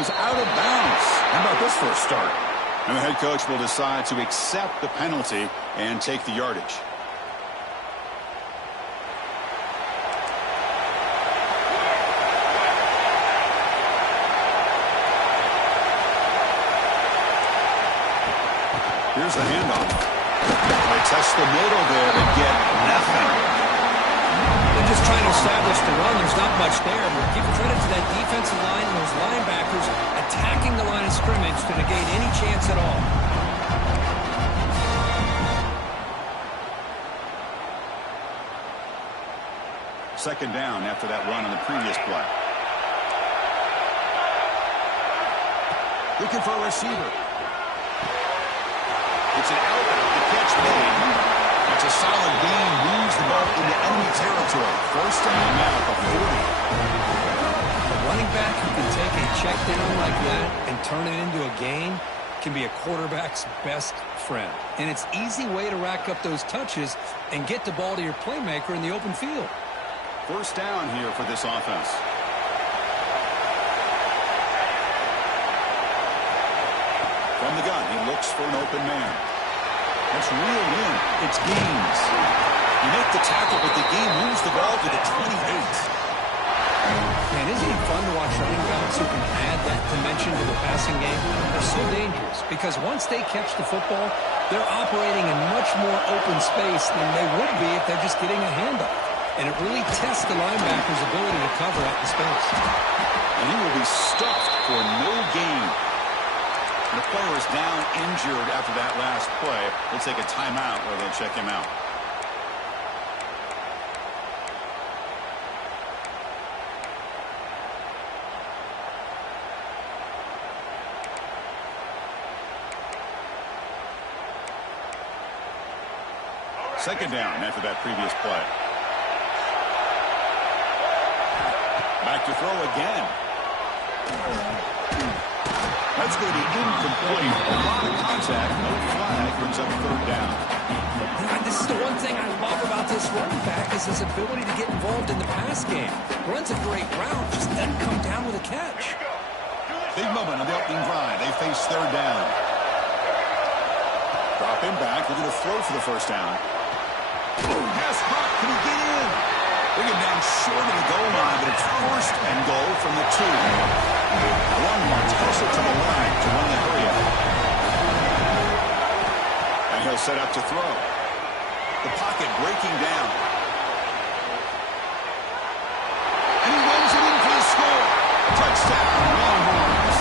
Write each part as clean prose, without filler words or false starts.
goes out of bounds. How about this for a start? And the head coach will decide to accept the penalty and take the yardage. Here's the handoff. They test the middle there to get nothing. They're just trying to establish the run. There's not much there, but give credit to that defensive line and those linebackers attacking the line of scrimmage to negate any chance at all. Second down after that run on the previous play. Looking for a receiver. It's an outlet. The catch made. It's a solid gain. Moves the ball into enemy territory. First down now at the 40. A running back who can take a check down like that and turn it into a gain can be a quarterback's best friend. And it's an easy way to rack up those touches and get the ball to your playmaker in the open field. First down here for this offense. From the gun, he looks for an open man. That's reeled in. It's Gaines. You make the tackle, but the game moves the ball to the 28. Man, isn't it fun to watch running backs who can add that dimension to the passing game? They're so dangerous because once they catch the football, they're operating in much more open space than they would be if they're just getting a handoff. And it really tests the linebacker's ability to cover out the space. And he will be stuffed for no gain. The player is down injured after that last play. They'll take a timeout where they'll check him out. Second down after that previous play. Back to throw again. That's going to be incomplete. A lot of contact. No flag. Brings up third down. This is the one thing I love about this running back is his ability to get involved in the pass game. Runs a great route, just doesn't come down with a catch. Big moment on the opening drive. They face third down. Drop him back. They're going to throw for the first down. Pass caught. Can he get in? Bring him down short of the goal line, but it's first and goal from the 2. One more toss it to the line to run the hurry up. And he'll set up to throw. The pocket breaking down. And he runs it in for the score. Touchdown, Longhorns.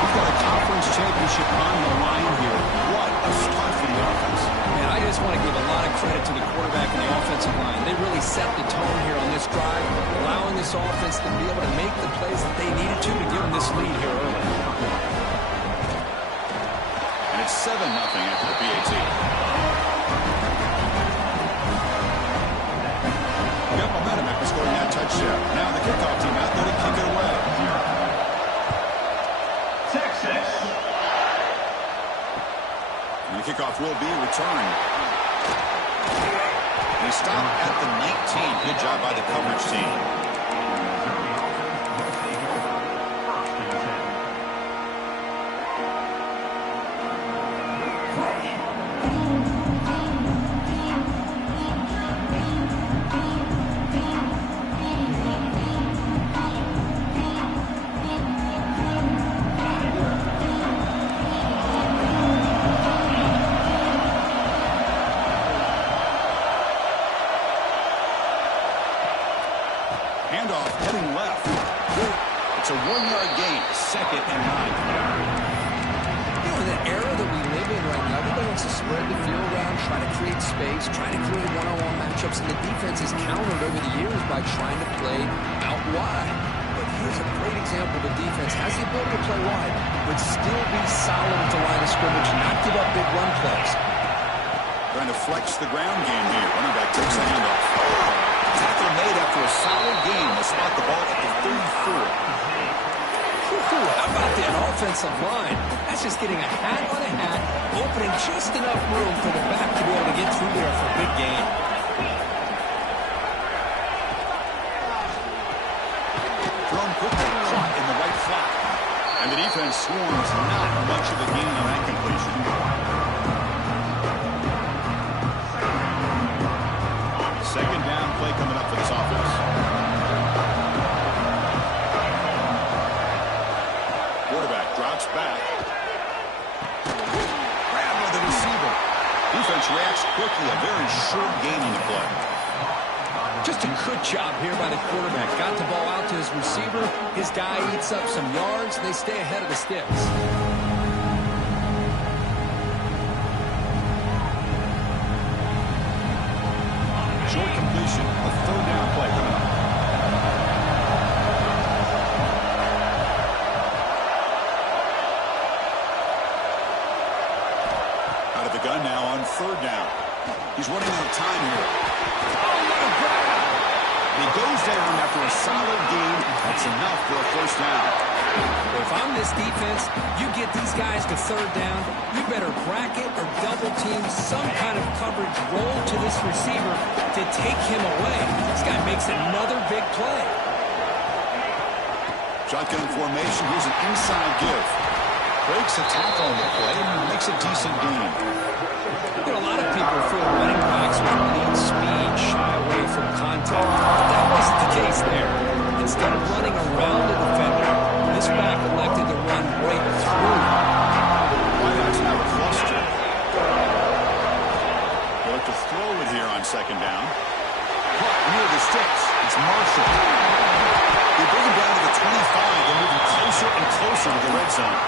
We've got a conference championship on the line here. What a start for the offense. Man, I just want to give a lot of credit to the quarterback and the offensive line. They really set the tone here on this drive, allowing this offense to be able to make the plays that they needed to give them this lead here early. And it's 7-0 after the PAT. Got momentum after scoring that touchdown. Now the kickoff team out there to kick it away. Texas. And the kickoff will be returned. They stop at the 19. Good job by the coverage team. Handoff heading left. It's a 1-yard gain. 2nd and 9. In the era that we live in right now, everybody wants to spread the field around, try to create space, try to create one-on-one matchups, and the defense has countered over the years by trying to play out wide. But here's a great example. The defense has the ability to play wide, but still be solid at the line of scrimmage, not give up big run plays. Trying to flex the ground game here. Running back takes the handoff. Tackle made after a solid gain. They spot the ball at the 34. How about that offensive line? That's just getting a hat on a hat, opening just enough room for the back to be able to get through there for a big gain. Thrown quickly, caught in the right flat. defense reacts quickly. A very short gain on the play. Just a good job here by the quarterback. Got the ball out to his receiver. His guy eats up some yards. They stay ahead of the sticks. Short completion. A third down play coming up. Out of the gun now on third down. He's running out of time here. Oh, what a grab! He goes down after a solid gain. That's enough for a first down. Well, if I'm this defense, you get these guys to third down, you better bracket or double team some kind of coverage roll to this receiver to take him away. This guy makes another big play. Shotgun formation. Here's an inside give. Breaks a tackle on the play and makes a decent gain. You know, a lot of people feel running backs with elite speed shy away from contact. That wasn't the case there. Instead of running around the defender, this back elected to run right through him. Wideouts now cluster. They look to throw it here on second down. Caught near the sticks. It's Marshall. They bring him down to the 25. They're moving closer and closer to the red zone.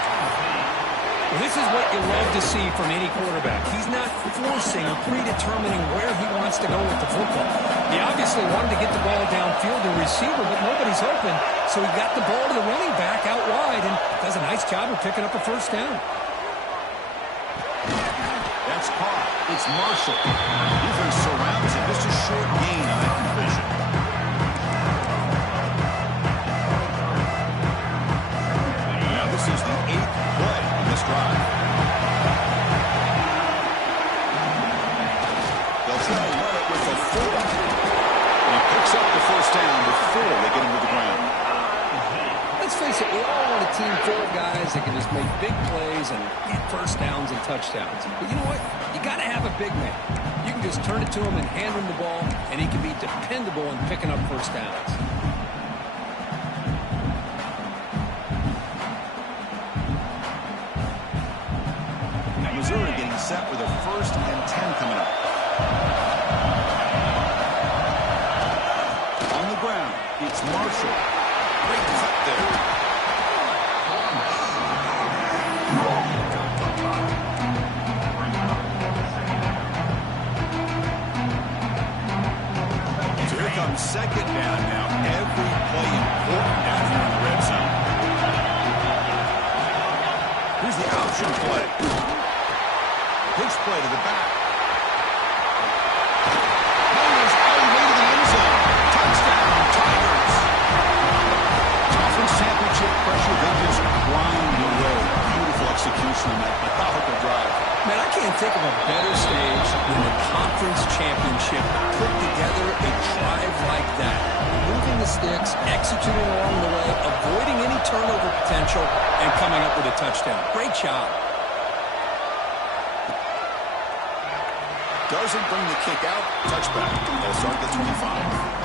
Well, this is what you love to see from any quarterback. He's not forcing or predetermining where he wants to go with the football. He obviously wanted to get the ball downfield to receiver, but nobody's open, so he got the ball to the running back out wide and does a nice job of picking up a first down. That's caught. It's Marshall. Defense surrounds him. Just a short gain on that completion. Now this is the 8th play in this drive. They'll try to run it with a 4. And he picks up the first down before they get him to the ground. Let's face it, we all want a team full of guys that can just make big plays and get first downs and touchdowns. But you know what? You got to have a big man. You can just turn it to him and hand him the ball, and he can be dependable in picking up first downs. Missouri getting set with a 1st and 10 coming up. On the ground, it's Marshall. Great cut there. So here comes second down now. Every play important down here in the red zone. Here's the option play. Pitch play to the back. Tigers all the way to the end zone. Touchdown, Tigers. Conference championship pressure, they just grind away. Beautiful execution on that methodical drive. Man, I can't think of a better stage than the conference championship to put together a drive like that. Moving the sticks, executing along the way, avoiding any turnover potential, and coming up with a touchdown. Great job. Doesn't bring the kick out. Touchback. They'll start at the 25.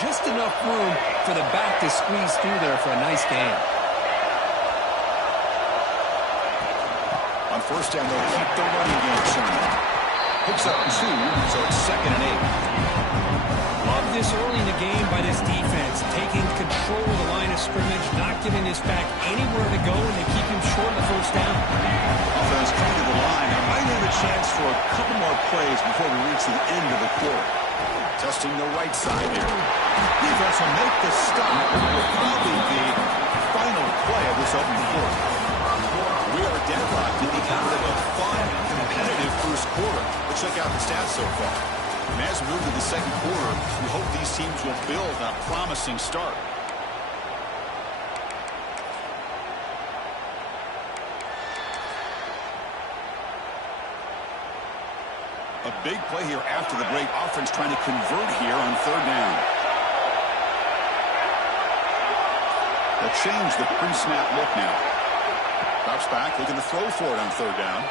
Just enough room for the back to squeeze through there for a nice gain. On first down, they'll keep the running game turning. Picks up 2, so it's 2nd and 8. Love this early in the game by this defense, taking control of the line of scrimmage, not giving this back anywhere to go, and they keep him short of the first down. Offense coming to the line. Now might have a chance for a couple more plays before we reach the end of the quarter. Testing the right side here. Defense will make the stop. It will probably be the final play of this opening quarter. We are deadlocked at the end of a fun, competitive first quarter. Let's check out the stats so far. And as we move to the second quarter, we hope these teams will build on a promising start. A A big play here after the break. Offense trying to convert here on third down. They'll change the pre-snap look now. Drops back, looking to throw for it on third down.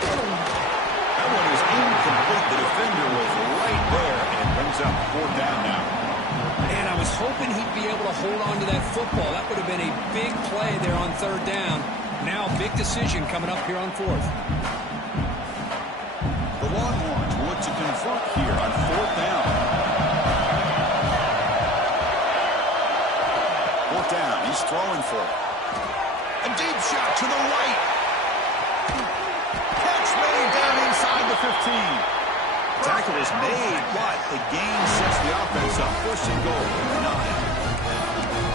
That one is incomplete. The defender was right there, and it brings up fourth down now. And I was hoping he'd be able to hold on to that football. That would have been a big play there on third down. Now, big decision coming up here on fourth. The Longhorns will look to convert here on fourth down. Fourth down, he's throwing for it. A deep shot to the right. Catch made down inside the 15. Tackle is made, but the gain sets the offense up. First and goal from the 9.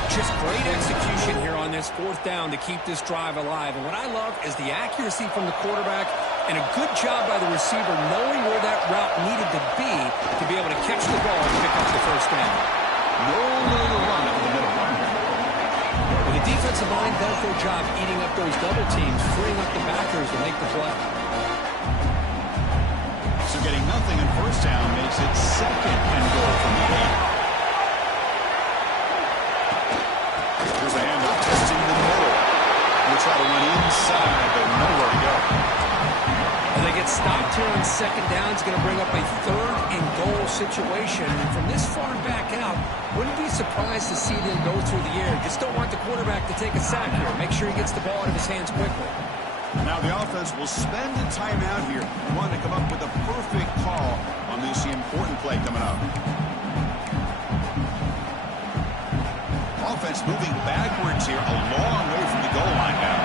Just great execution here on this fourth down to keep this drive alive. And what I love is the accuracy from the quarterback and a good job by the receiver knowing where that route needed to be able to catch the ball and pick up the first down. No little run up the middle line. Well, the defensive line does their job eating up those double teams, freeing up the backers to make the play. So getting nothing on first down makes it second and goal from the 8. Here's a handoff testing the middle. We'll try to run inside, but nowhere to go. And they get stopped here on second down. It's going to bring up a third and goal situation. And from this far back out, wouldn't be surprised to see them go through the air. Just don't want the quarterback to take a sack here. Make sure he gets the ball out of his hands quickly. Now the offense will spend a timeout here. We want to come up with a perfect call on this important play coming up. Offense moving backwards here, a long way from the goal line now.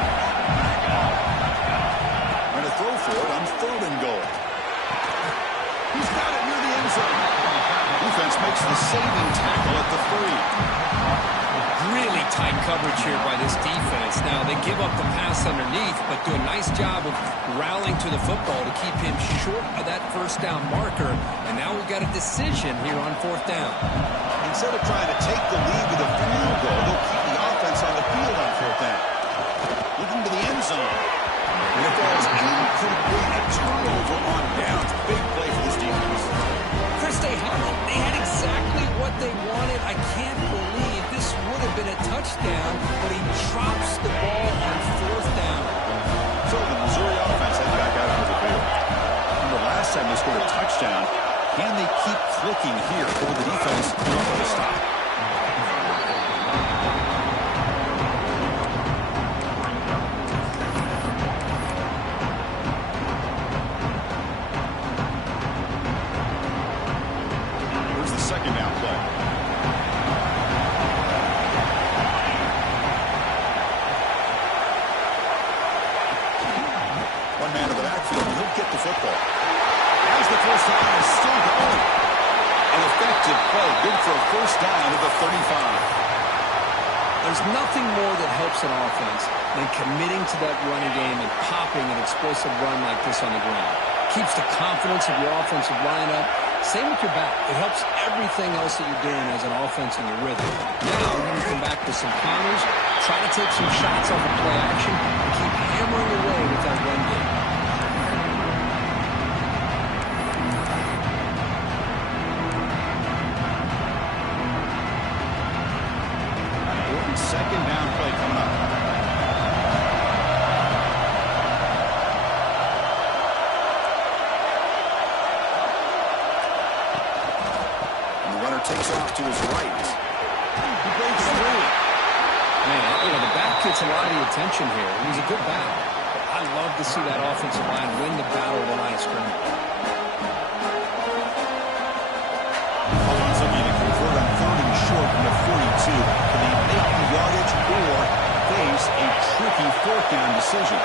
Going to throw for it on third and goal. He's got it near the end zone. Defense makes the saving tackle at the 3. Really tight coverage here by this defense. Now, they give up the pass underneath, but do a nice job of rallying to the football to keep him short of that first down marker. And now we've got a decision here on fourth down. Instead of trying to take the lead with a field goal, they'll keep the offense on the field on fourth down. Looking to the end zone. And it falls incomplete. A turnover on downs. Big play for this defense. Chris, they had exactly what they wanted. I can't believe this would have been a touchdown, but he drops the ball on fourth down. So the Missouri offense heads back out onto the field. Remember last time they scored a touchdown. Can they keep clicking here for the defense? Not going to stop. Here's the second down play. One man in the backfield. He'll get the football. As the first down is still going. An effective play. Good for a first down at the 35. There's nothing more that helps an offense than committing to that running game and popping an explosive run like this on the ground. Keeps the confidence of your offensive lineup. Same with your back. It helps everything else that you're doing as an offense in your rhythm. Now you're going to come back with some counters, try to take some shots off of play action, and keep hammering away with that run game. Second down play coming up. And the runner takes off to his right. He breaks through. Man, the back gets a lot of the attention here. He's a good back. I love to see that offensive line win the battle of the line of scrimmage. Offense looking to convert on third and short from the 42. Can they make the yardage or face a tricky fourth down decision?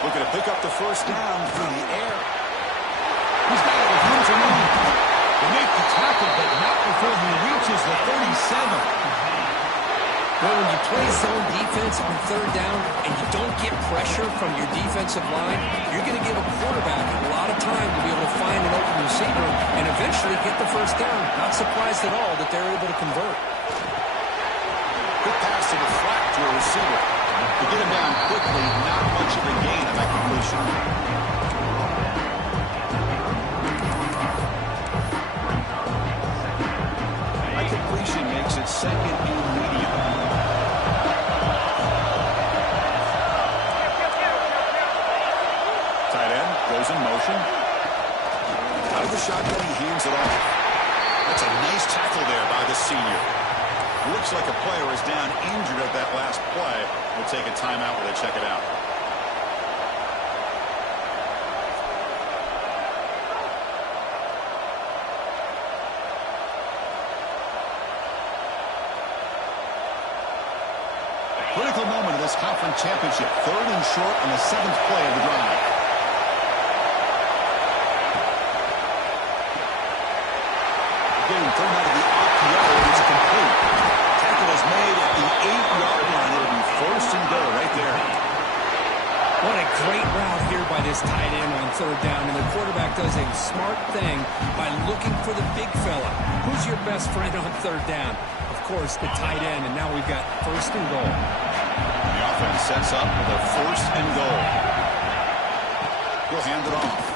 Looking to pick up the first down through the air. He's got it with room to move. They make the tackle, but not before he reaches the 37. Well, when you play zone defense on third down and you don't get pressure from your defensive line, you're going to give a quarterback a lot of time to be able to find an open receiver and eventually get the first down. Not surprised at all that they're able to convert. Quick pass to the flat to a receiver. To get him down quickly, not much of a gain on that completion. That completion makes it second and medium. Tight end goes in motion. Out of the shotgun, he hands it off. That's a nice tackle there by the senior. Looks like a player is down injured at that last play. We'll take a timeout while they check it out. Critical moment of this conference championship. 3rd and short on the 7th play of the drive. Getting thrown out of the RPO, it's complete. Tackle is made at the 8-yard line. It'll be 1st and goal right there. What a great route here by this tight end on 3rd down, and the quarterback does a smart thing by looking for the big fella. Who's your best friend on 3rd down? Of course, the tight end, and now we've got 1st and goal. The offense sets up with a 1st and goal. He'll hand it off.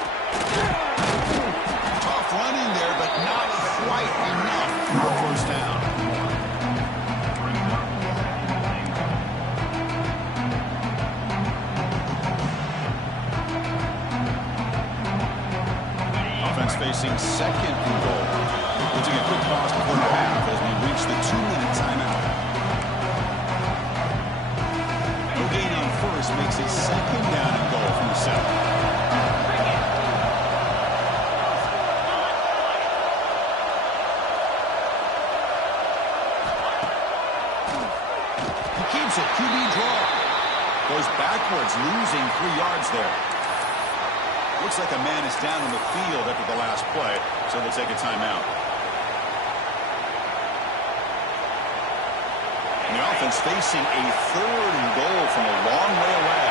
Tough running there, but not quite enough for a 1st down. Offense facing 2nd and goal. We'll take a quick pause before the half as we reach the 2-minute timeout. No gain on 1st makes it 2nd down and goal from the 7. Keeps it, QB draw. Goes backwards, losing 3 yards there. Looks like a man is down in the field after the last play, so they'll take a timeout. And the offense facing a 3rd and goal from a long way away.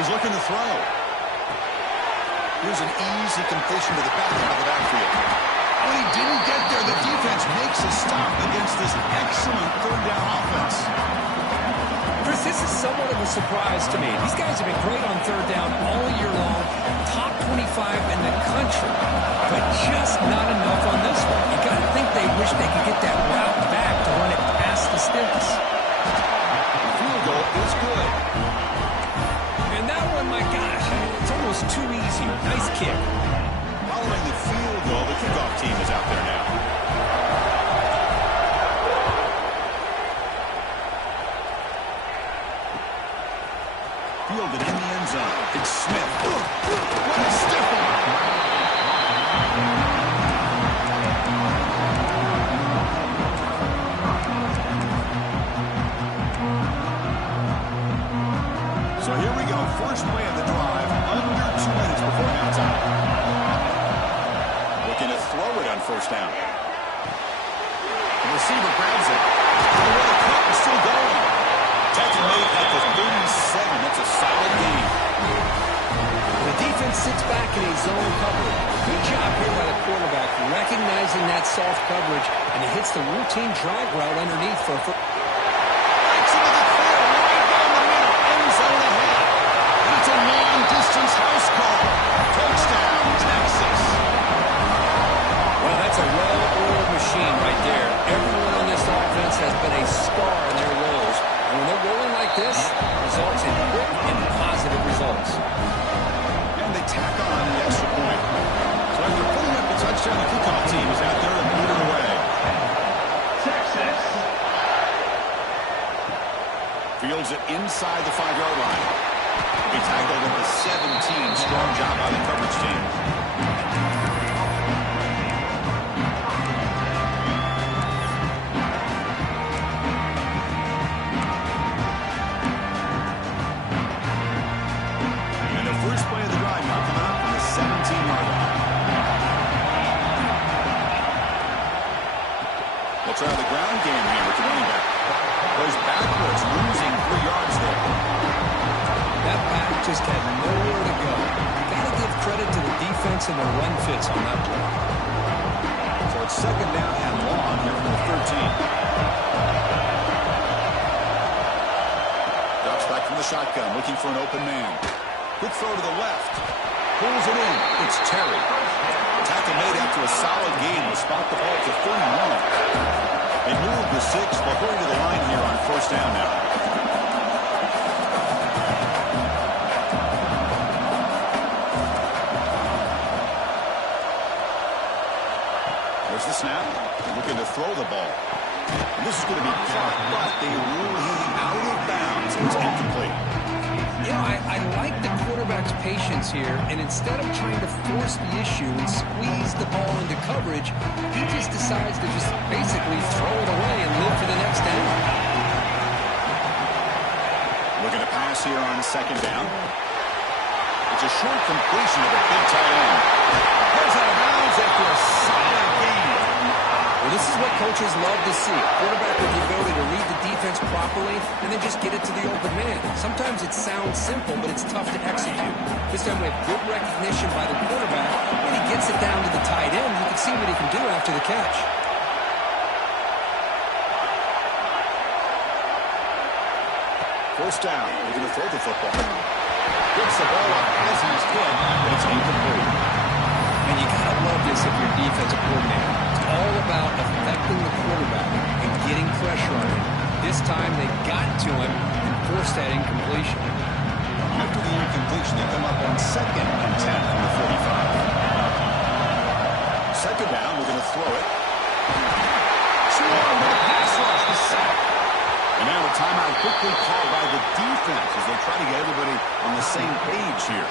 He's looking to throw. Here's an easy completion to the back end of the backfield. When he didn't get there, the defense makes a stop against this excellent 3rd down offense. Chris, this is somewhat of a surprise to me. These guys have been great on 3rd down all year long, top 25 in the country, but just not enough on this one. You got to think they wish they could get that route back to run it past the sticks. The field goal is good. And that one, my gosh, it's almost too easy. Nice kick. Following the field goal, the kickoff team is out there now. Fielded in the end zone. It's Smith. What a stiff one. So here we go. First play of the drive. Under 2 minutes before halftime. Looking to throw it on 1st down. The receiver grabs it. The cut is still going. Tackle made at the 37. That's a solid gain. The defense sits back in a zone coverage. Good job here by the quarterback, recognizing that soft coverage, and he hits the routine drag route underneath for a first. Breaks into the clear, right down the middle, end zone ahead. And it's a long-distance house call. Touchdown, Texas. Well, that's a well-oiled machine right there. Everyone on this offense has been a star in their roles. And when they're rolling like this, results in quick and positive results. And they tack on the extra point. So after putting up the touchdown, the kickoff team is out there and put it away. Texas. Fields it inside the 5-yard line. He tackled at the 17. Strong job by the coverage team. Try the ground game here with the running back. Goes backwards, losing 3 yards there. That back just had nowhere to go. You got to give credit to the defense and the run fits on that play. So it's 2nd down and long here from the 13. Drops back from the shotgun, looking for an open man. Quick throw to the left. Pulls it in. It's Terry. Tackle made after a solid gain. Will spot the ball to 31. They move the 6. They'll hurry to the line here on 1st down now. There's the snap. Looking to throw the ball. And this is going to be caught, but they rule him out of bounds. It's incomplete. You know, I like the quarterback's patience here, and instead of trying to force the issue and squeeze the ball into coverage, he just decides to just basically throw it away and live for the next down. Looking to pass here on 2nd down. It's a short completion of a big tight end. Goes out of bounds after a solid gain. Well, this is what coaches love to see. A quarterback with the ability to read the defense properly and then just get it to the open man. Sometimes it sounds simple, but it's tough to execute. This time we have good recognition by the quarterback, and he gets it down to the tight end. You can see what he can do after the catch. 1st down. They're going to throw the football. Gets the ball up as he's hit, and it's incomplete. And you got to love this if you're a defensive coordinator. It's all about affecting the quarterback and getting pressure on him. This time they got to him and forced that incompletion. After the incompletion, they come up on 2nd and 10 from the 45. 2nd down, we're going to throw it. Swarm with a pass rush, the sack. And now a timeout quickly called by the defense as they try to get everybody on the same page here.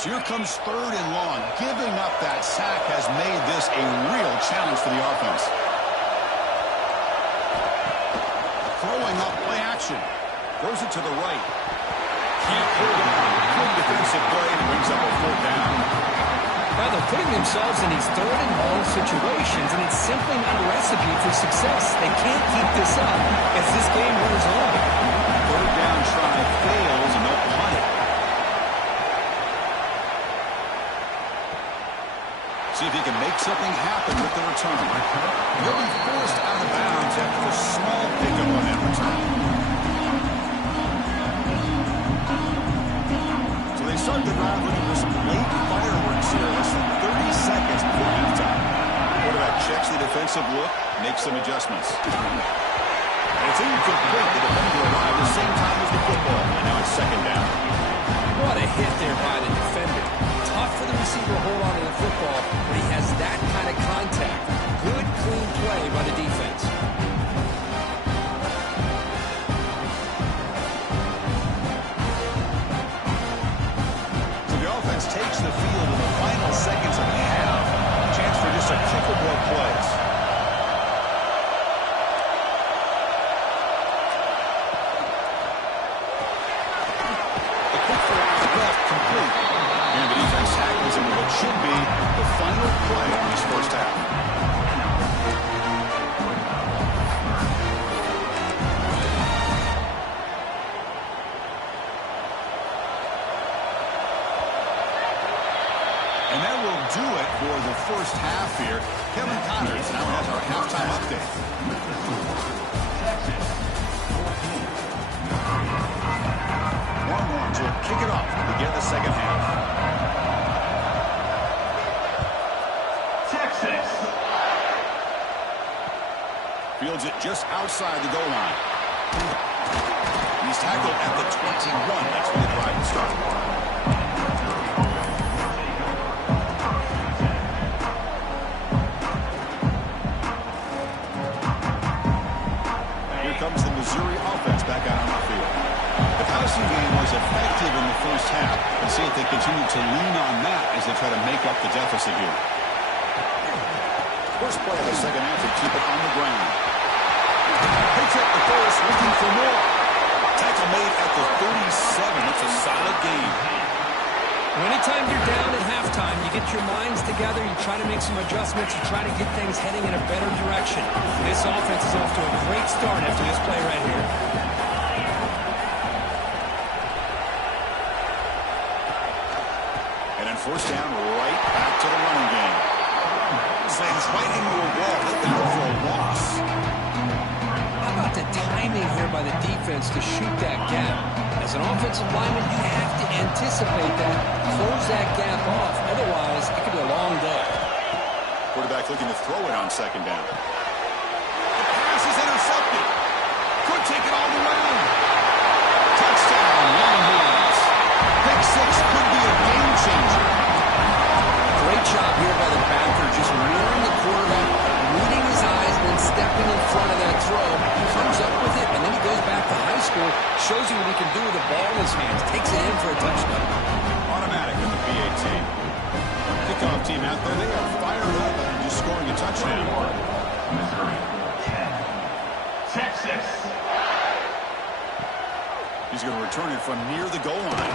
So here comes 3rd and long. Giving up that sack has made this a real challenge for the offense. Throwing up play action. Throws it to the right. Can't hold on. Good defensive play and brings up a 4th down. Now they're putting themselves in these 3rd and long situations, and it's simply not a recipe for success. They can't keep this up as this game wears on. 3rd down try fails, and they'll punt it. See if he can make something happen with the return. He'll be forced out of bounds after a small pickup on that return. So they start the drive looking for some late fireworks here. Less than 30 seconds before halftime. Quarterback checks the defensive look, makes some adjustments. And it's incomplete. The defender arrived at the same time as the football. And now it's 2nd down. What a hit there by the defender. Tough for the receiver to hold on to the football, but he has that kind of contact. Good, clean play by the defense. So the offense takes the field in the final seconds of the half. Chance for just a couple more plays. Should be the final play in this 1st half. And that will do it for the 1st half here. Kevin Connors now has our halftime update. Longhorns will kick it off to begin the 2nd half. Fields it just outside the goal line. He's tackled at the 21. That's where the drive will start. Here comes the Missouri offense back out on the field. The passing game was effective in the 1st half. Let's see if they continue to lean on that as they try to make up the deficit here. First play of the 2nd half, they keep it on the ground. Picks up the first, looking for more. Tackle made at the 37. That's a solid gain. Anytime you're down at halftime, you You get your minds together, you try to make some adjustments, you try to get things heading in a better direction. This offense is off to a great start after this play right here. And then first down, right back to the running game. Slams right into a wall. Let that go for a loss. How about the timing here by the defense to shoot that gap? As an offensive lineman, you have to anticipate that, close that gap off. Otherwise, it could be a long day. Quarterback looking to throw it on second down. The pass is intercepted. Could take it all the way. Touchdown, Longhorns. Pick six could be a game changer. Great job here by the backer, just rearing the quarterback, reading his eyes, then stepping in front of that throw. He comes up with it, and then he goes back to high school, shows you what he can do with the ball in his hands, takes it in for a touchdown. Automatic with the PAT. Kickoff team out there, they are fired up and just scoring a touchdown. Missouri 10, Texas. He's going to return it from near the goal line.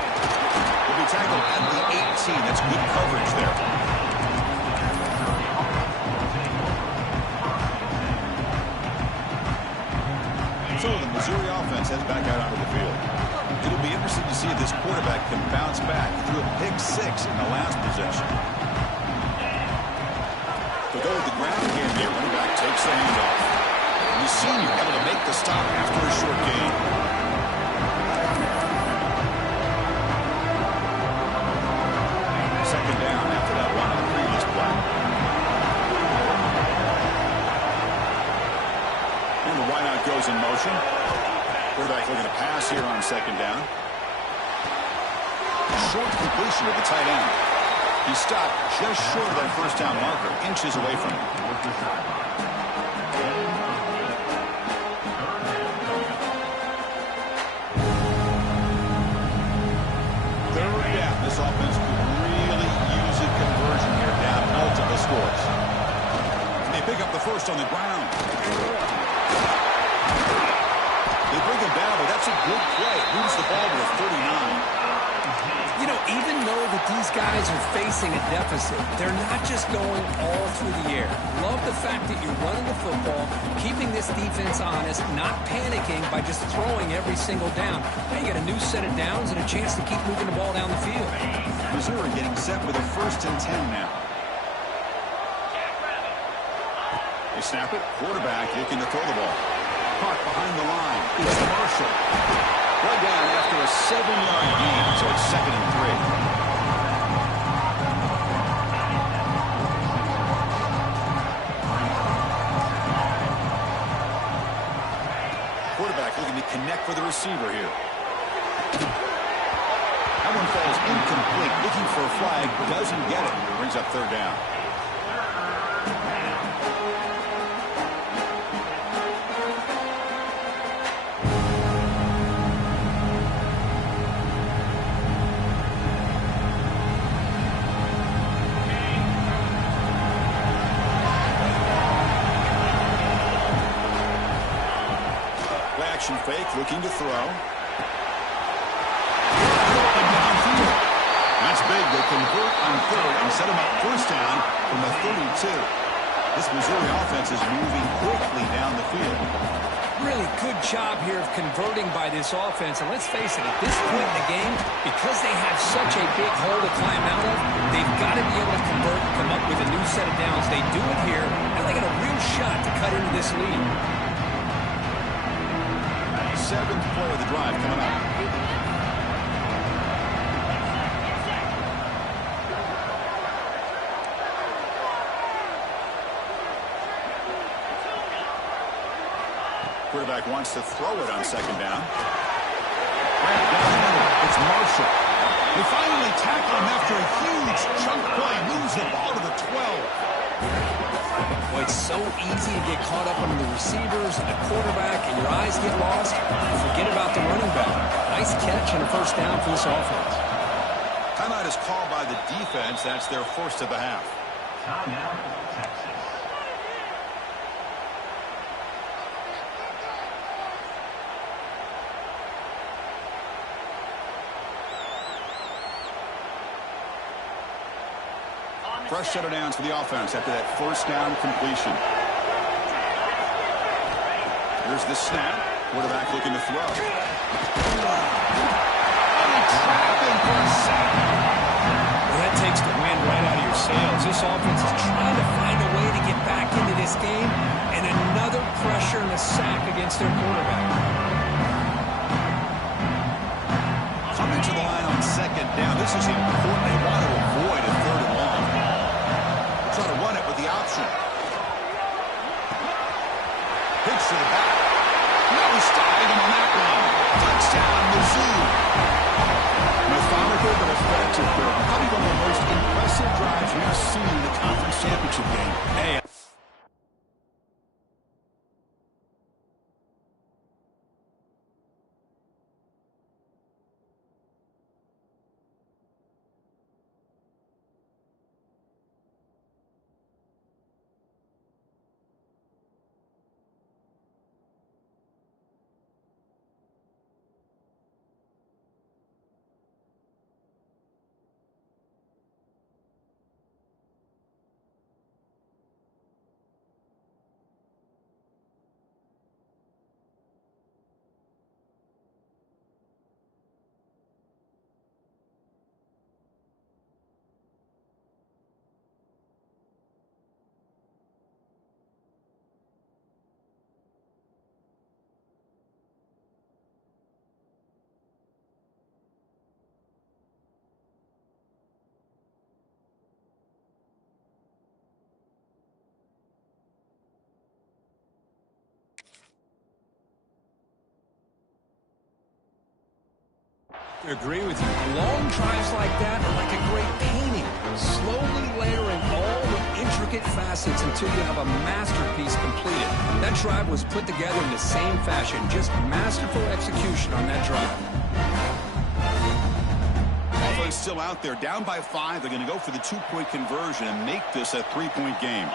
He'll be tackled at the 18. That's good coverage there. So the Missouri offense heads back out onto the field. It'll be interesting to see if this quarterback can bounce back through a pick six in the last possession. To go with the ground game here, running back takes the handoff. And the senior able to make the stop after a short gain. Second down after that run on the previous play. And the wideout goes in motion. Quarterback looking to pass here on second down. Short completion of the tight end. He stopped just short of that first down marker, inches away from him. Third down. This offense could really use a conversion here, down multiple scores. They pick up the first on the ground. They bring him down, but that's a good play. Moves the ball to a 39. You know, even though that these guys are facing a deficit, they're not just going all through the air. Love the fact that you're running the football, keeping this defense honest, not panicking by just throwing every single down. Now you got a new set of downs and a chance to keep moving the ball down the field. Missouri getting set with a 1st and 10 now. They snap it. Quarterback looking to throw the ball. Caught behind the line. It's Marshall. Brought down after a 7-yard gain, so it's 2nd and 3. Quarterback looking to connect with the receiver here. That one falls incomplete. Looking for a flag. Doesn't get it. Brings up 3rd down. Action fake, looking to throw. And downfield. That's big. They convert on 3rd and set him up 1st down from the 32. This Missouri offense is moving quickly down the field. Really good job here of converting by this offense. And let's face it, at this point in the game, because they have such a big hole to climb out of, they've got to be able to convert and come up with a new set of downs. They do it here, and they got a real shot to cut into this lead. 7th play of the drive coming up. Quarterback wants to throw it on 2nd down. Right down the middle. It's Marshall. They finally tackle him after a huge chunk play. Moves the ball to the 12. Boy, it's so easy to get caught up under the receivers and the quarterback, and your eyes get lost. Forget about the running back. Nice catch and a 1st down for this offense. Timeout is called by the defense. That's their 1st of the half. Timeout, Texas. Fresh set of downs for the offense after that first down completion. Here's the snap. Quarterback looking to throw. Trapping for a sack. Well, that takes the wind right out of your sails. This offense is trying to find a way to get back into this game, and another pressure and a sack against their quarterback. Coming to the line on second down. This is important. They want to avoid a third and long. Try to run it with the option. Pitch to the back. No stopping him on that one. Touchdown, Mizzou. Methodical but effective. Probably one of the most impressive drives we've seen in the conference championship game. Hey. I agree with you. Long drives like that are like a great painting, slowly layering all the intricate facets until you have a masterpiece completed. That drive was put together in the same fashion, just masterful execution on that drive. Offense still out there, down by 5. They're going to go for the 2-point conversion and make this a 3-point game.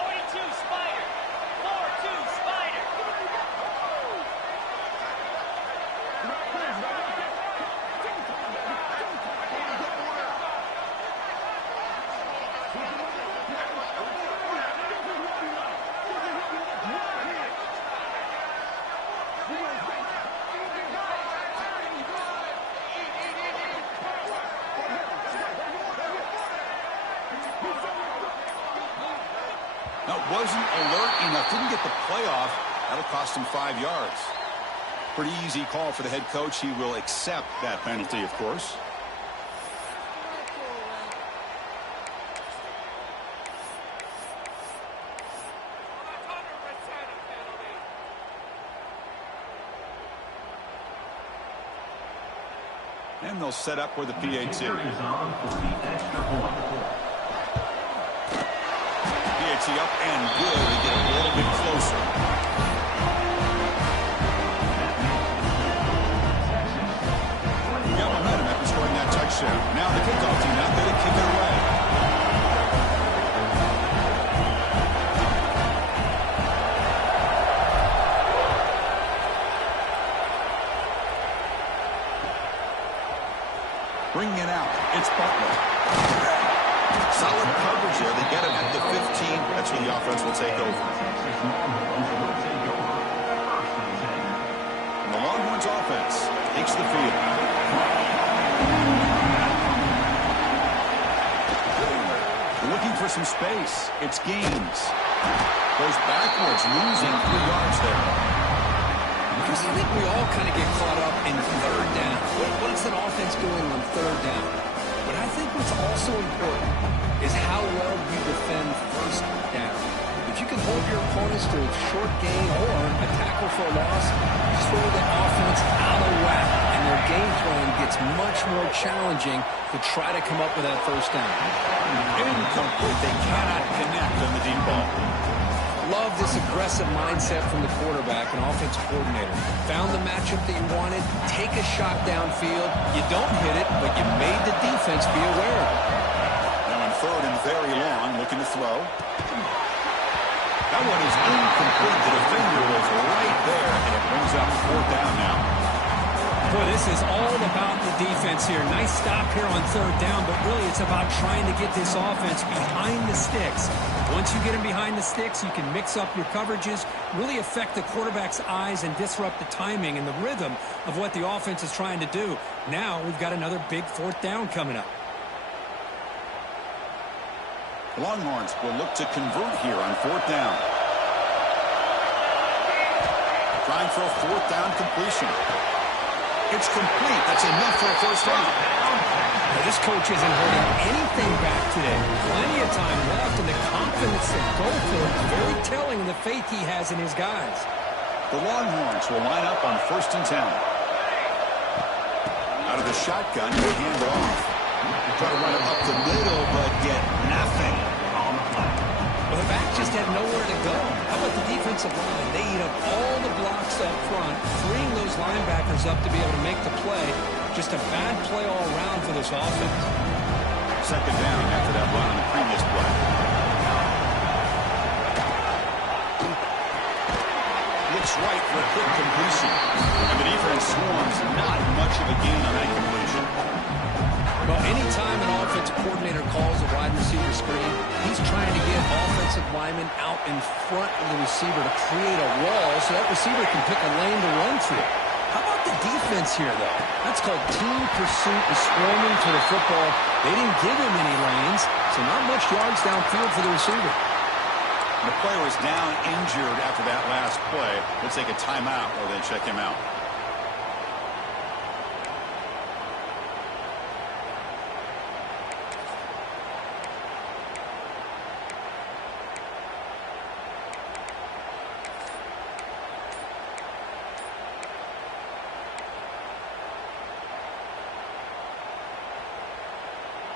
Wasn't alert enough, didn't get the playoff. That'll cost him 5 yards. Pretty easy call for the head coach. He will accept that penalty, of course. And they'll set up for the PAT. Up and good to get a little bit closer. We got momentum after scoring that touchdown. Now the kickoff team out there to kick it away. Bringing it out. It's Butler. Solid coverage there. They get him at the 15. That's when the offense will take over. And the Longhorns offense takes the field. Looking for some space. It's Gaines. Goes backwards, losing 3 yards there. Because I think we all kind of get caught up in third down. What is an offense doing on third down? But I think what's also important is how well you defend first down. If you can hold your opponents to a short gain or a tackle for a loss, you throw the offense out of whack, and their game plan gets much more challenging to try to come up with that first down. Incomplete. They cannot connect on the deep ball. Love this aggressive mindset from the quarterback and offensive coordinator. Found the matchup that you wanted, take a shot downfield. You don't hit it, but you made the defense be aware of it. Now on third and very long, looking to throw. That one is incomplete. The defender was right there, and it brings up 4th down now. Boy, this is all about the defense here. Nice stop here on third down, but really it's about trying to get this offense behind the sticks. Once you get them behind the sticks, you can mix up your coverages, really affect the quarterback's eyes and disrupt the timing and the rhythm of what the offense is trying to do. Now we've got another big fourth down coming up. Longhorns will look to convert here on fourth down. Trying for a fourth down completion. It's complete. That's enough for a first down. Now, this coach isn't holding anything back today. Plenty of time left, and the confidence to go for it is very telling of the faith he has in his guys. The Longhorns will line up on 1st and 10. Out of the shotgun, they hand it off. Try to run it up the middle, but get nothing. Well, the back just had nowhere to go. How about the defensive line? They eat up all the blocks up front, freeing those linebackers up to be able to make the play. Just a bad play all around for this offense. Second down after that run on the previous play. Looks right for a quick completion. And the defense swarms not much of a gain on that completion. Well, anytime an offensive coordinator calls a wide receiver screen, he's trying to get offensive linemen out in front of the receiver to create a wall so that receiver can pick a lane to run through. How about the defense here, though? That's called team pursuit and swarming to the football. They didn't give him any lanes, so not much yards downfield for the receiver. The player is down injured after that last play. Let's take a timeout or then check him out.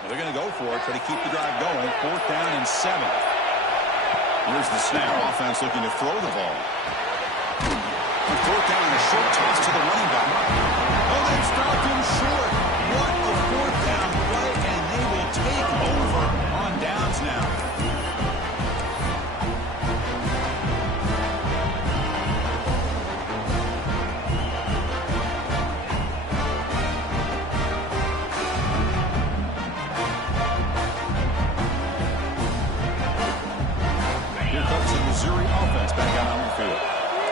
They're going to go for it, try to keep the drive going. 4th down and 7. Here's the snap. Offense looking to throw the ball. 4th down and a short toss to the running back. Oh, they've stopped him short. What a 4th down play, and they will take over on downs now. Missouri offense back out on the field.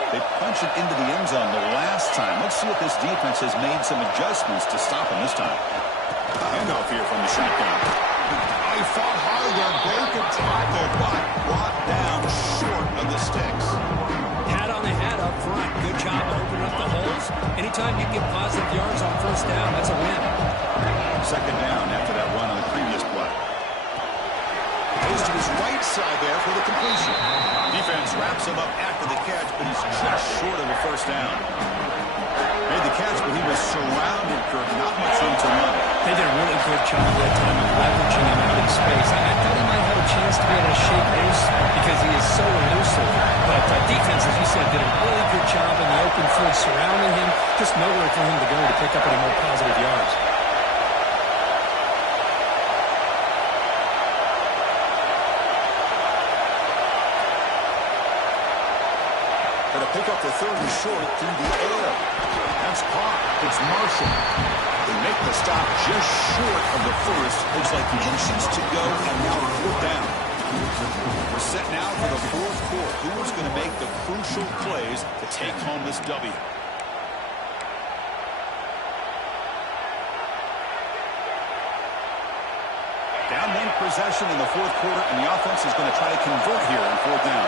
They punch it into the end zone the last time. Let's see if this defense has made some adjustments to stop him this time. Handoff here from the shotgun. He fought hard there, break a tackle, but brought down short of the sticks. Hat on the head up front. Good job opening up the holes. Anytime you get positive yards on first down, that's a win. Second down after that run on the previous play. Goes to his right side there for the completion. Defense wraps him up after the catch, but he's just short of a first down. Made the catch, but he was surrounded, Kirk. Not much room to run. They did a really good job that time of leveraging him out in space. I thought he might have a chance to be able to shake loose because he is so elusive. But defense, as you said, did a really good job in the open field surrounding him. Just nowhere for him to go to pick up any more positive yards. Pick up the 3rd and short through the air. That's caught. It's Marshall. They make the stop just short of the first. Looks like inches to go, and now 4th down. We're set now for the 4th quarter. Who is going to make the crucial plays to take home this W? Down 1 possession in the 4th quarter, and the offense is going to try to convert here on 4th down.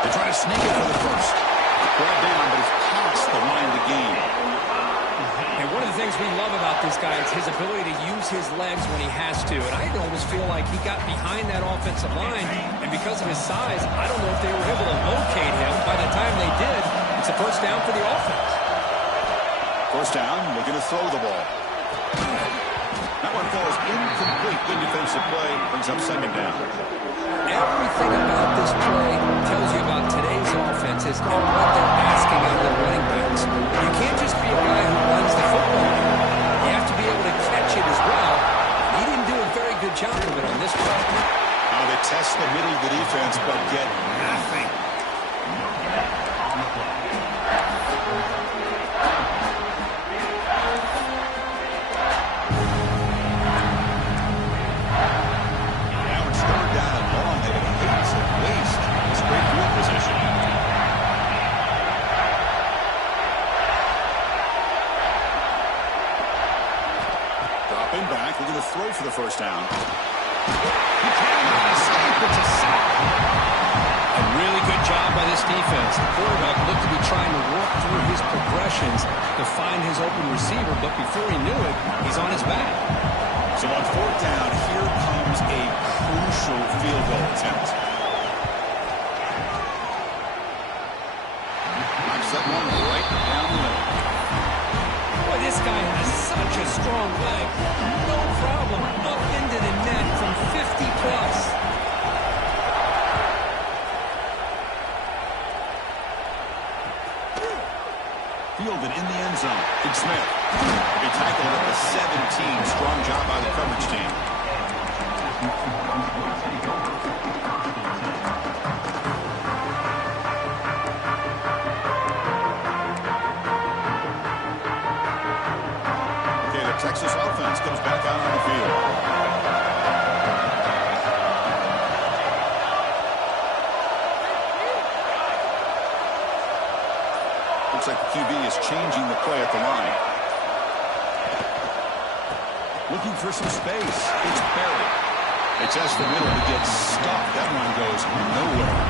They try to sneak it for the first. Brought down, but it's past the line of the game. And one of the things we love about this guy is his ability to use his legs when he has to. And I almost feel like he got behind that offensive line, and because of his size, I don't know if they were able to locate him. By the time they did, it's a first down for the offense. First down, looking to throw the ball. That one falls incomplete. Good defensive play. Brings up second down. Everything about this play tells you about today's offenses and what they're asking out of their running backs. You can't just be a guy who runs the football. You have to be able to catch it as well. He didn't do a very good job of it on this play. Now they test the middle of the defense, but get nothing. win back. Looking to throw for the first down. He cannot escape. It's a sack. A really good job by this defense. The quarterback looked to be trying to work through his progressions to find his open receiver, but before he knew it, he's on his back. So on fourth down, here comes a crucial field goal attempt. I've set one right down the middle. Boy, this guy has such a strong leg. No problem. Up into the net from 50 plus. Fielded in the end zone. Big Smith. They tackled at the 17. Strong job by the coverage team. Okay, the Texas offense comes back out on the field. Looks like the QB is changing the play at the line. Looking for some space. It's Perry. They test the middle to get stuck. That one goes nowhere.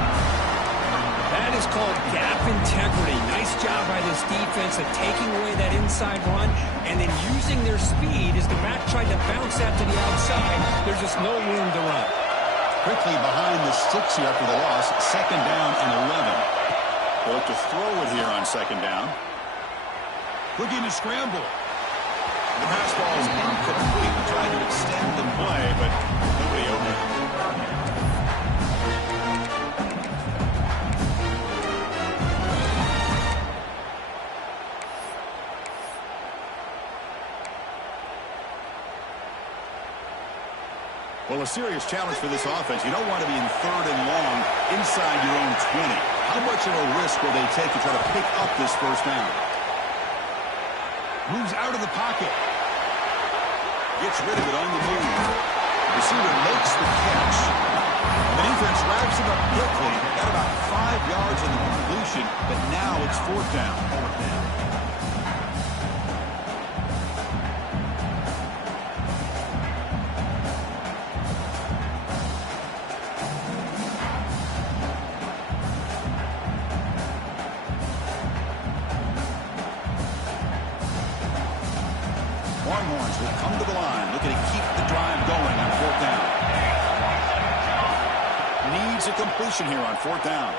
That is called gap integrity. Nice job by this defense of taking away that inside run and then using their speed as the back tried to bounce that to the outside. There's just no room to run. Quickly behind the sticks here after the loss. Second down and 11. They'll look to throw it here on second down. Looking to scramble. The pass ball is incomplete. Trying to extend the play, but nobody open. Well, a serious challenge for this offense. You don't want to be in third and long inside your own 20. How much of a risk will they take to try to pick up this first down? Moves out of the pocket. Gets rid of it on the move. Receiver makes the catch. The defense wraps him up quickly. Got about 5 yards in the completion, but now it's fourth down. Longhorns will come to the line, looking to keep the drive going on fourth down. Needs a completion here on fourth down.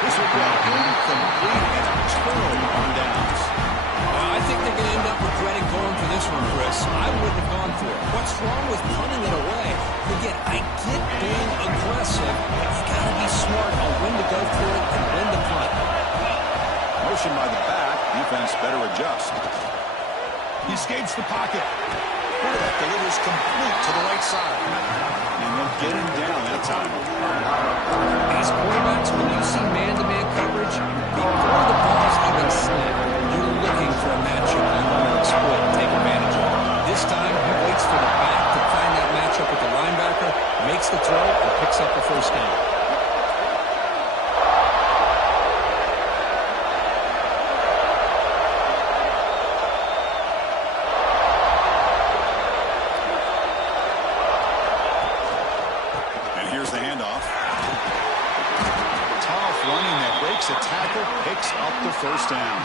This will go incomplete and a turnover on downs. I think they're going to end up regretting going for this one, Chris. I wouldn't have gone for it. What's wrong with punting it away? Again, I get being aggressive, but you got to be smart on when to go for it and when to punt. Motion by the back. Defense better adjust. He escapes the pocket. Quarterback delivers complete to the right side. And they'll get him down that time. As quarterbacks, when you see man-to-man coverage, before the ball's even snapped, you're looking for a matchup you want to exploit and take advantage of. This time, he waits for the back to find that matchup with the linebacker, makes the throw, and picks up the first down. Here's the handoff. Tough running that breaks a tackle, picks up the first down.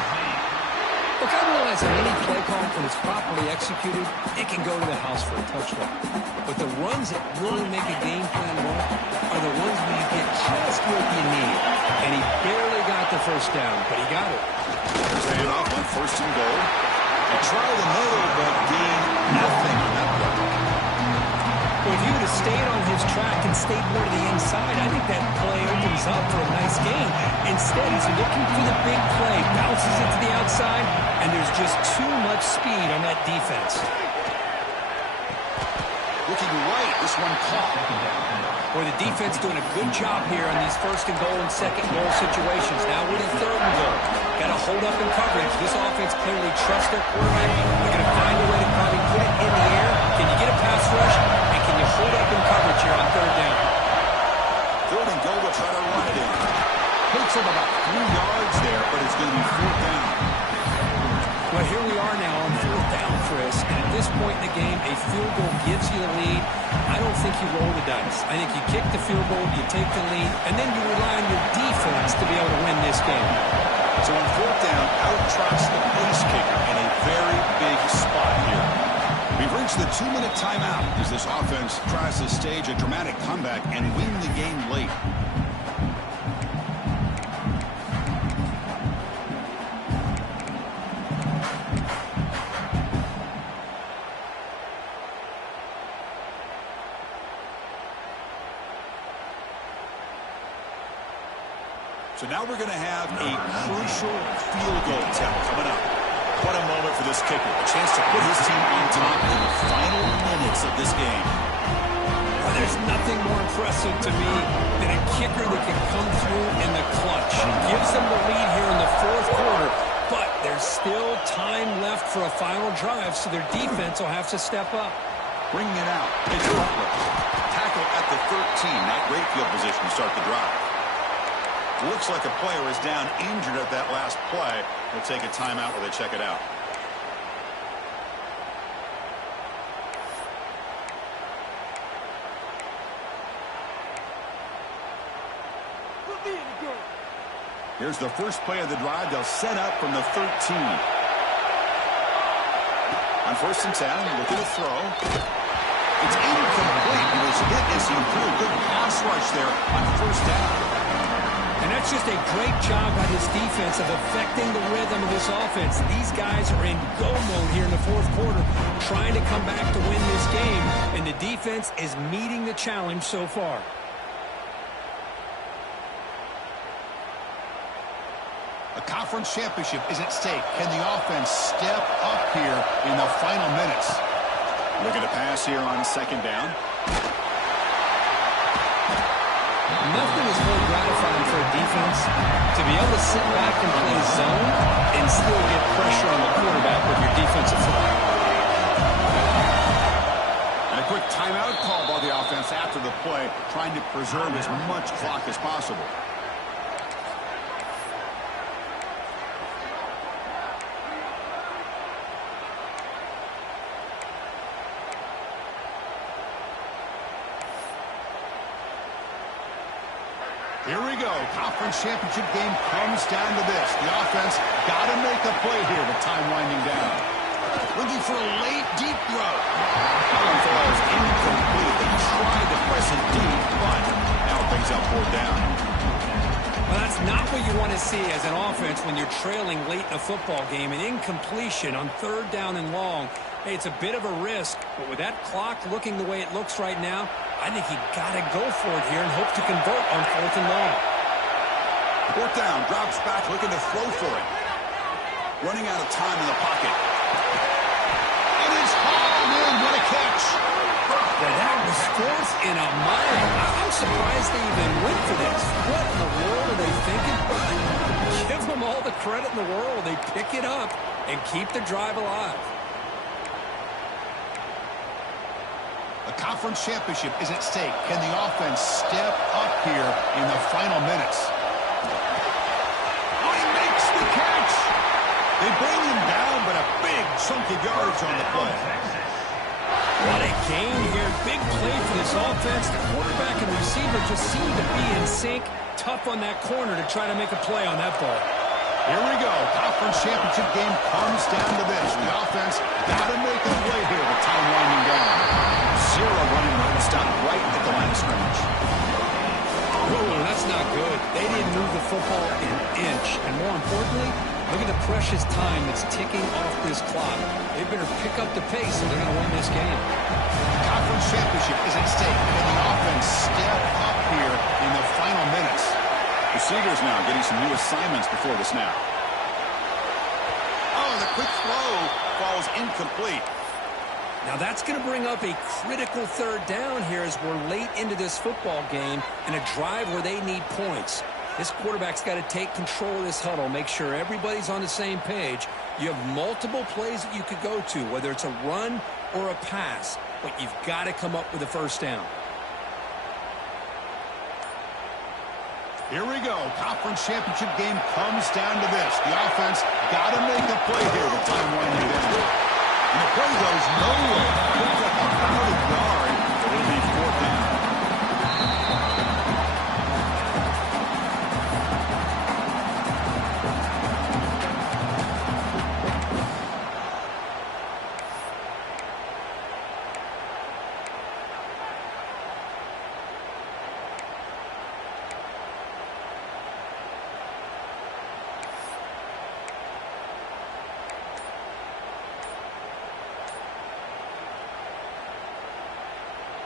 Look, I realize that any play call, when it's properly executed, it can go to the house for a touchdown. But the runs that really make a game plan work are the ones where you get just what you need. And he barely got the first down, but he got it. There's the handoff on first and goal. They try the middle, but gain nothing on that play. Well, if you would have stayed on his track and stayed more to the inside, I think that play opens up for a nice game. Instead, he's looking for the big play, bounces it to the outside, and there's just too much speed on that defense. Looking right, this one caught. Boy, the defense doing a good job here on these first and goal and second goal situations. Now we're in third and goal. Got to hold up in coverage. This offense clearly trusts their quarterback. They're going to find a way to probably put it in the air. Can you get a pass rush? And can you hold up in coverage here on third down? Third and goal, will try to run it in. Takes him about 3 yards there, but it's going to be fourth down. Well, here we are now on field goal gives you the lead, I don't think you roll the dice. I think you kick the field goal, you take the lead, and then you rely on your defense to be able to win this game. So on fourth down, out trots the place kicker in a very big spot here. We've reached the 2-minute timeout as this offense tries to stage a dramatic comeback and win the game late. So now we're going to have a crucial field goal attempt coming up. What a moment for this kicker. A chance to put his team on top in the final minutes of this game. Well, there's nothing more impressive to me than a kicker that can come through in the clutch. It gives them the lead here in the fourth quarter, but there's still time left for a final drive, so their defense will have to step up. Bringing it out. It's Butler. Tackle at the 13. Not great field position to start the drive. Looks like a player is down injured at that last play. They'll take a timeout while they check it out. Here's the first play of the drive. They'll set up from the 13. On 1st and 10, looking to throw. It's incomplete. He was hit as he threw a good pass rush there on 1st down. And that's just a great job by his defense of affecting the rhythm of this offense. These guys are in go mode here in the fourth quarter, trying to come back to win this game, and the defense is meeting the challenge so far. A conference championship is at stake. Can the offense step up here in the final minutes? Looking to pass here on 2nd down. Nothing is more gratifying for a defense to be able to sit back and play zone and still get pressure on the quarterback with your defensive front. And a quick timeout call by the offense after the play, trying to preserve as much clock as possible. Here we go. Conference championship game comes down to this. The offense got to make a play here with time winding down. Looking for a late, deep throw. That one falls incomplete. They tried to press it deep, but now it brings up 4th down. Well, that's not what you want to see as an offense when you're trailing late in a football game. An incompletion on 3rd down and long. Hey, it's a bit of a risk, but with that clock looking the way it looks right now, I think you got to go for it here and hope to convert on 4th and long. 4th down, drops back, looking to throw for it. Running out of time in the pocket. It is hauled in. What a catch. Now that was 4th and a mile. I'm surprised they even went for this. What in the world are they thinking? Give them all the credit in the world. They pick it up and keep the drive alive. A conference championship is at stake. Can the offense step up here in the final minutes? Oh, he makes the catch. They bring him down, but a big chunk of yards on the play. What a game here. Big play for this offense. The quarterback and receiver just seem to be in sync. Tough on that corner to try to make a play on that ball. Here we go. Conference championship game comes down to this. The offense got to make a play here with time winding down. 0 running run stop right at the line of scrimmage. Whoa, that's not good. They didn't move the football an inch. And more importantly, look at the precious time that's ticking off this clock. They better pick up the pace if they're going to win this game. Conference championship is at stake. Can the offense step up here in the final minutes? The Seagulls now getting some new assignments before the snap. Oh, the quick throw falls incomplete. Now that's going to bring up a critical 3rd down here as we're late into this football game in a drive where they need points. This quarterback's got to take control of this huddle, make sure everybody's on the same page. You have multiple plays that you could go to, whether it's a run or a pass, but you've got to come up with a 1st down. Here we go. Conference championship game comes down to this. The offense got to make a play here with time winding down. And the play goes nowhere. Picked up about a yard, but it'll be 4th down.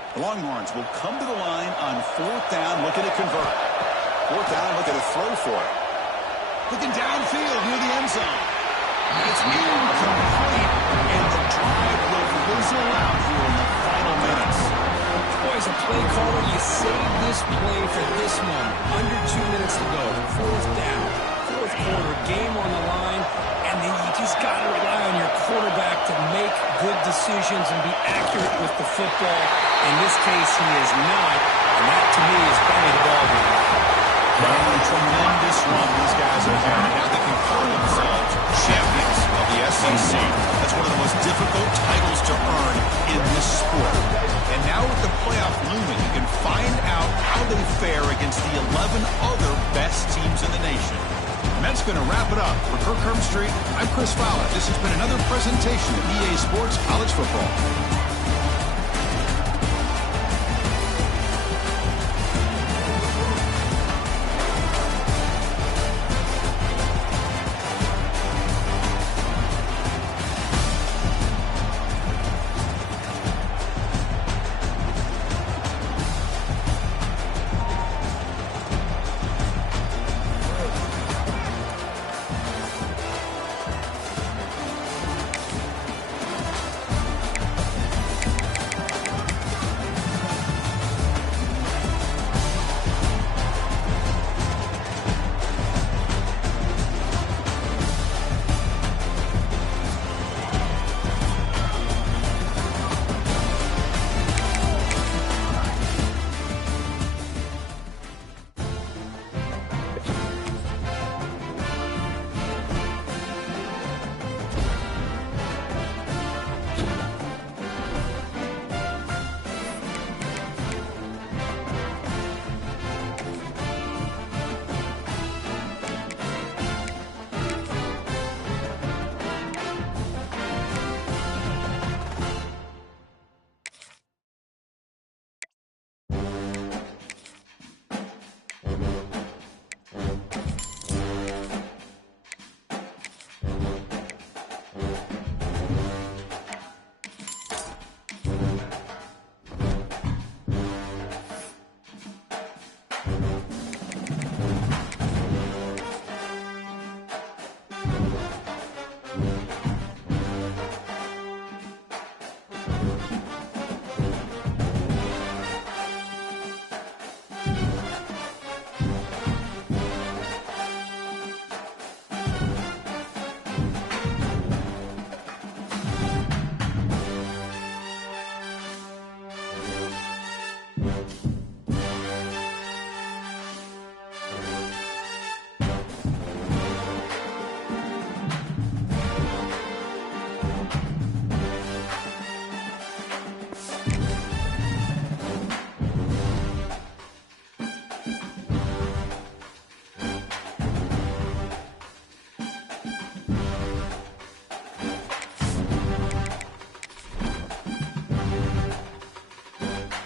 The Longhorns will come to the line on 4th down, looking to convert. 4th down, looking to throw for it. Looking downfield near the end zone. It's incomplete, and the drive will fizzle out here in the final minutes. Boy, as a play caller, you save this play for this moment. Under 2 minutes to go. 4th down. 4th quarter, game on the line, and then you just got to rely on your quarterback to make good decisions and be accurate with the football. In this case, he is not, and that, to me, is probably the ballgame. Running a tremendous run these guys have had. Now they can call themselves champions of the SEC. That's one of the most difficult titles to earn in this sport. And now with the playoff looming, you can find out how they fare against the 11 other best teams in the nation. And that's going to wrap it up. For Kirk Herbstreit, I'm Chris Fowler. This has been another presentation of EA Sports College Football.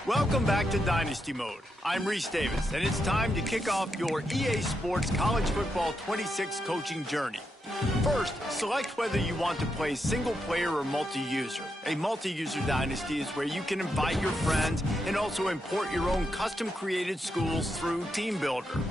Welcome back to Dynasty Mode. I'm Reese Davis, and it's time to kick off your EA Sports College Football 26 coaching journey. First, select whether you want to play single-player or multi-user. A multi-user dynasty is where you can invite your friends and also import your own custom-created schools through Team Builder.